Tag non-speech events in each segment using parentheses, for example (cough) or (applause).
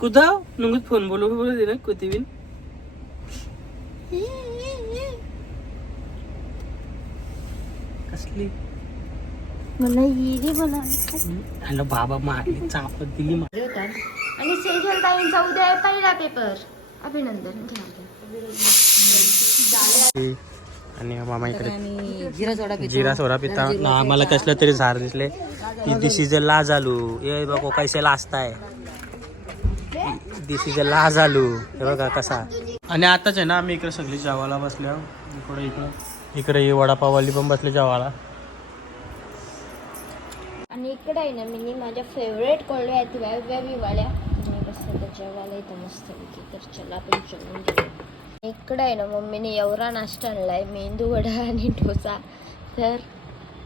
Phone बोलू बोलू दे ना कुतीविन कसली? मला हॅलो बाबा मारली चापत दिली आणि सेजल ताईंचा उद्या आहे पहिला पेपर अभिनंदन घ्या आणि मामा इकडे जिरा सोडा पिता. ना आम्हाला कसलं तरी झाड दिसले. ती दिस इज अ लाज आलू ए बघो कैसे लाजताय दिस इज अ लाज आलू हे बघा कसा. आणि आताच आहे ना आम्ही इकडे सगळी जेवायला बसल्या. इकडे इकडे. इकडे ही वडापाववाली पण बसले जेवायला. आणि इकडे आहे ना मी माझ्या फेवरेट कोळव्या आहेत वेगवेगळ्या विवाळ्या आणि बस आता जेवायला येतं मस्त तर चला आपण जेवून घेऊ इकडे आहे ना मम्मीने एवढा नाश्ता आणलाय मेंदू वडा आणि डोसा. तर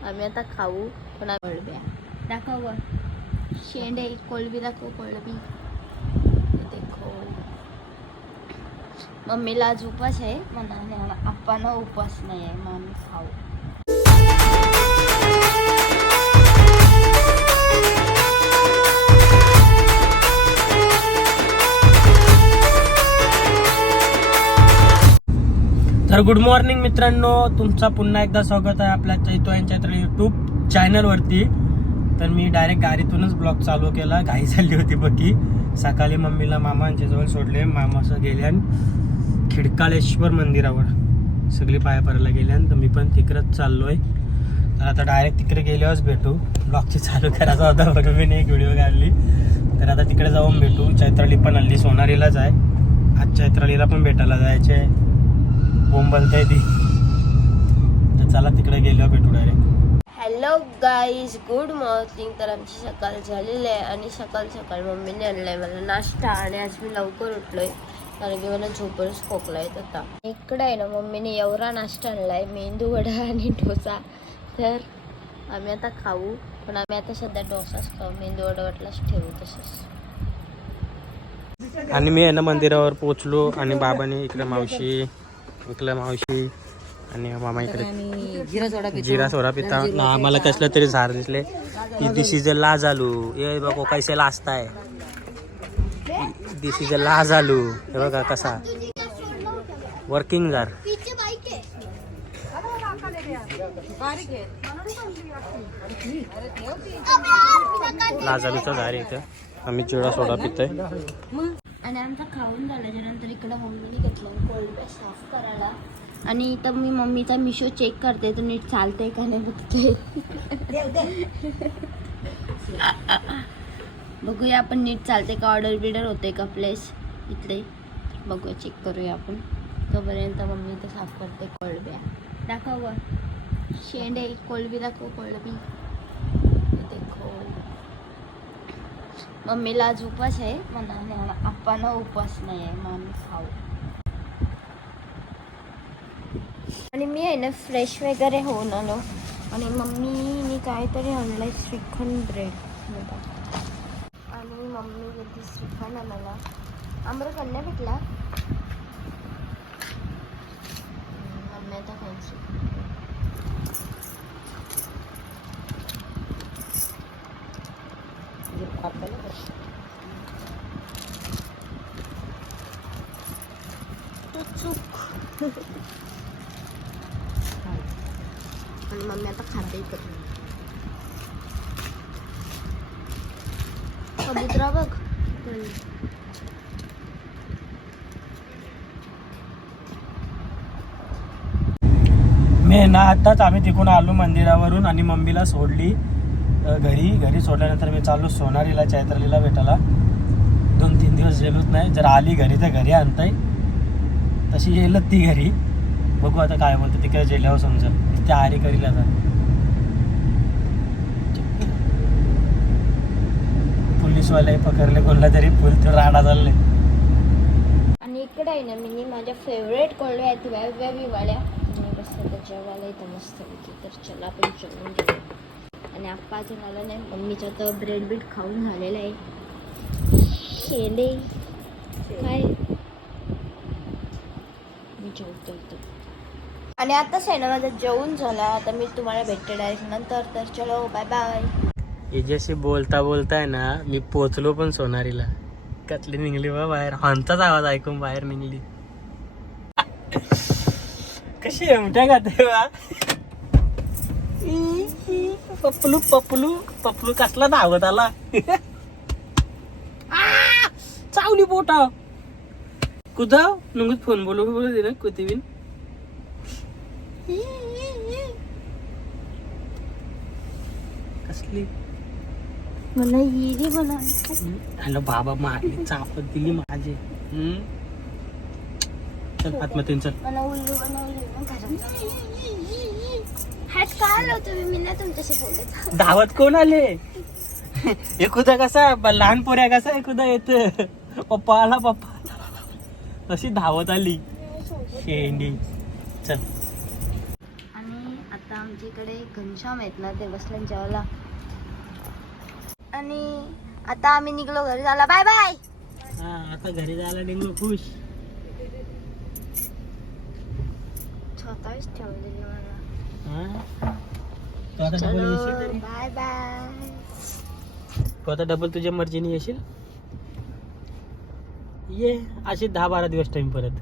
आम्ही आता खाऊ पण कोळंब्या दाखव. शेंडे कोळबी दाखव कोळबी हे देखो मम्मीला आज उपास आहे म्हणा आप्पांना उपास नाही आहे मग खाऊ तर गुड मॉर्निंग मित्रांनो तुमचा पुन्हा एकदा स्वागत आहे आपल्या चैतो यांच्या यूट्यूब चॅनलवरती तर मी डायरेक्ट गाडीतूनच ब्लॉग चालू केला घाई झाली होती बघी सकाळी मम्मीला मामांच्या जवळ सोडले मामाचं गेल्यान खिडकाळेश्वर मंदिरावर. सगळी पाया पडायला गेल्यान तर मी पण तिकडेच चाललोय. तर आता डायरेक्ट तिकडे गेल्यावरच भेटू. ब्लॉगची चालू करायचा होता म्हणून मी एक व्हिडिओ काढली. तर आता तिकडे जाऊन भेटू. चैत्राली पण हल्ली सोनारीलाच आहे. आज चैत्रालीला पण भेटायला जायचं आहे बोंबलते ती. तर चला तिकडे गेलो भेटू direct hello guys good morning तर आमची सकाळ झालेली आहे आणि सकाळ सकाळ मम्मीने आणलं आहे मला नाश्ता आणि आज मी लवकर उठलोय. आहे मला झोपच खोकला येत होता इकडे आहे ना मम्मीने एवढा नाश्ता आणलाय मेंदू वडा आणि डोसा. तर आम्ही आता खाऊ पण आम्ही आता सध्या डोसाच खाऊ. मेंदू वडा वाटलाच ठेवू तसंच. आणि मी आहे ना मंदिरावर पोचलो आणि बाबाने इकडे मावशी इकडे मावशी आणि मामा इकडे आणि जिरा सोडा जिरा सोडा पिता. ना आम्हाला कसलं तरी झाड दिसले. ती दिस इज अ लाज आलू ए बघो कैसे लाजताय दिस इज अ लाज आलू हे बघा कसा वर्किंग जार लाजालूचं झाड आहे इथं. आम्ही चिडा सोडा पितोय. आणि आमचा खाऊन झाल्याच्यानंतर इकडं मम्मीने घेतलं कोल्ड साफ करायला. आणि इथं मी मम्मीचा मिशो चेक करते तर नीट चालतंय का नाही बघते. (laughs) बघूया आपण नीट चालते का? ऑर्डर बिडर होते का प्लेस इकडे. बघूया चेक करूया आपण. तोपर्यंत मम्मी इथे साफ करते कोळब्या. दाखव शेंडे कोळबी दाखव कोळबी. देखो मम्मीला आज उपवास आहे. म्हणा आप्पांना उपवास नाही आहे मग आम्ही खाऊ. आणि मी आहे ना फ्रेश वगैरे होऊन आलो. आणि मम्मीनी काहीतरी आणलंय श्रीखंड ब्रेड मम्मी गेली श्रीखंड आणायला आम्हाला नाही भेटला. मम्मी आता खाईन श्रीखंड चूक. मम्मी आता खाते इकडे. कबुतरा बघ मी ना आत्ताच आम्ही तिकडून आलो मंदिरावरून आणि मम्मीला सोडली घरी. घरी सोडल्यानंतर मी चाललो सोनारीला चैत्रालीला भेटायला. दोन तीन दिवस गेलोच नाही. जर आली घरी तर घरी आणताय. तशी येईलच ती घरी. बघू आता काय बोलतो तिकडे गेल्यावर समजा तिथे आरी करील आता. पोलीसवाले पकडले कोणला तरी फुल तो राडा चालले. आणि इकडे आहे ना मी माझ्या फेवरेट कोळव्या आहेत वेगवेगळ्या विवाळ्या आणि बस जेवायला इथं मस्त तर चला आपण जेवून घेऊ. आणि आप्पा अजून आला नाही मम्मीचं तर ब्रेड बीट खाऊन झालेलं आहे. शेंडे. काय? मी जेवतो इथं. आणि आताच आहे ना माझं जेवण झालं. आता मी तुम्हाला भेटते डायरेक्ट नंतर. तर चलो बाय बाय हिच्याशी बोलता बोलताय ना मी पोचलो पण सोनारीला. कसली निघली बा बाहेर. हॉर्नचाच आवाज ऐकून बाहेर निघली. कशी एमट्या गाते बा? तेव्हा पप्पलू पप्पलू पप्पलू कसला धावत आला? चावली पोटा. कुदाव नुंगत फोन बोलू बोलू दे ना कुतीविन कसली? मला हॅलो बाबा मारली चापत दिली माझी. हम्म? चल आत्महत्या चल. मला उल्लू बनवली मग घरात. हॅट का आलो तुम्ही मी ना तुमच्याशी बोलत धावत कोण आले? एकुदा कसा ब- लहान पोऱ्या कसा एकुदा येत? पप्पा आला पप्पा आला. अशी धावत आली. शेंडी. चल. आणि आता आमच्या इकडे घनश्याम आहेत ना ते बसले जेवायला आणि आता आम्ही निघलो घरी झाला बाय बाय हा आता घरी जायला निघलो खुश. स्वतःच ठेवलेली मला. हा? तू आता डबल येशील चलो तरी? बाय बाय तू आता डबल तुझ्या मर्जीने येशील? ये अशी दहा बारा दिवस टाइम परत.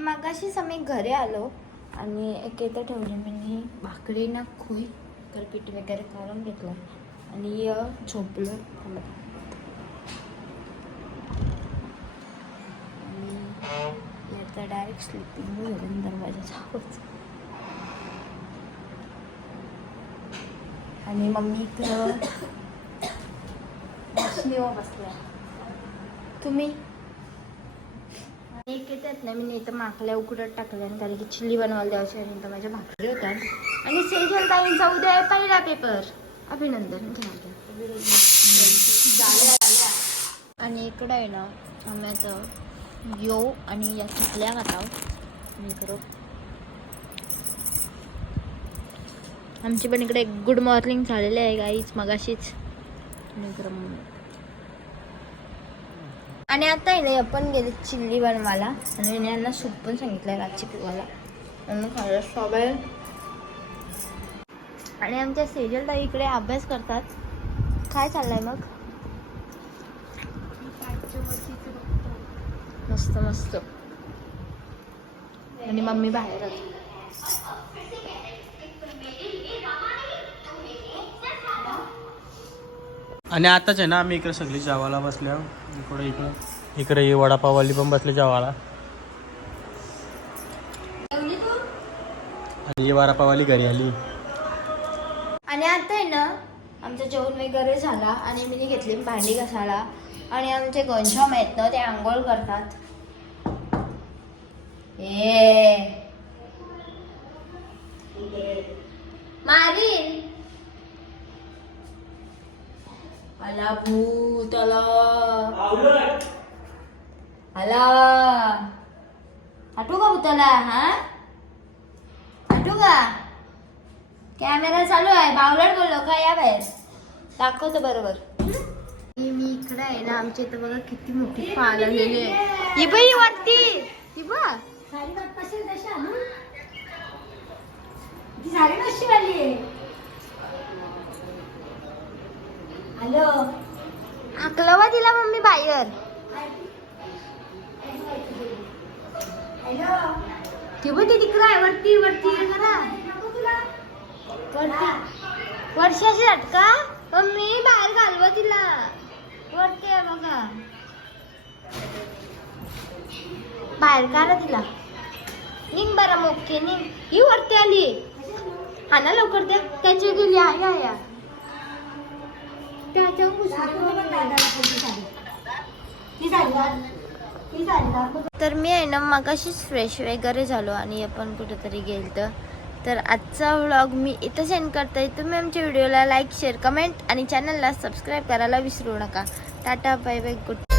मगाशीच आम्ही घरी आलो आणि एक इथं ठेवली मी भाकरी ना खुई पीठ वगैरे काढून घेतलं. आणि अ, झोपलो. आणि आता डायरेक्ट स्लिपिंग घरून दरवाजाचा आवाज आणि मम्मी तर बसल्या तुम्ही? एक येतात ना मी तर माकल्या उकडत टाकल्या आणि कारण की चिल्ली बनवायला द्यायची आणि तर माझ्या भाकरी होत्या. आणि सेजल ताईंचा उद्या आहे पहिला पेपर अभिनंदन आणि इकडं आहे ना आम्ही आता यो आणि या चिकल्या खाता मी करू. आमची पण इकडे गुड मॉर्निंग झालेली आहे गाईच मगाशीच. आणि आणि आता आहे ना आपण गेले चिल्ली बनवायला. आणि यांना सूप पण सांगितलंय रातची पिवायला म्हणून खायला सवय आणि आमच्या सेजल ताई इकडे अभ्यास करतात. काय चाललंय मग? मस्त मस्त. आणि मम्मी बाहेरच आणि आताच आहे ना आम्ही इकडे सगळी जेवायला बसल्या. इकडे इकडे. इकडे वडापाववाली पण बसले जेवायला. आणि वडापाववाली घरी आली. आणि आता आहे ना आमचं जेवण वगैरे झाला आणि मी घेतली भांडी घासायला. आणि आमचे घनश्याम आहेत ना ते आंघोळ करतात. ए मारीन. आला भूत आला. आला. आठू का भूताला? हा? हटू का? कॅमेरा चालू आहे बावलट बोललो का? या बाहेर. दाखवतो बरोबर. मी इकडे आहे ना आमच्या इथं बघा किती मोठी फाल आलेली आहे. ही बाई वरती. ही बघ. हॅलो? आकलवा दिला मम्मी बाहेर ती बघ ती तिकडं आहे वरती वरती करा वरती. वर्षाची अटका मम्मी बाहेर घालवा तिला. वरती आहे बघा. बाहेर काढा तिला. निघ बरं मोके निघ. ही वरती आली. हा ना लवकर द्या त्याची गेली आहे या या तर मी आहे ना मगाशीच फ्रेश वगैरे झालो आणि आपण कुठेतरी गेलतो. तर तर आजचा व्लॉग मी इथं सेंड करते. तुम्ही आमच्या व्हिडिओला लाईक शेअर कमेंट आणि चॅनलला सबस्क्राईब करायला विसरू नका. Tata bye bye good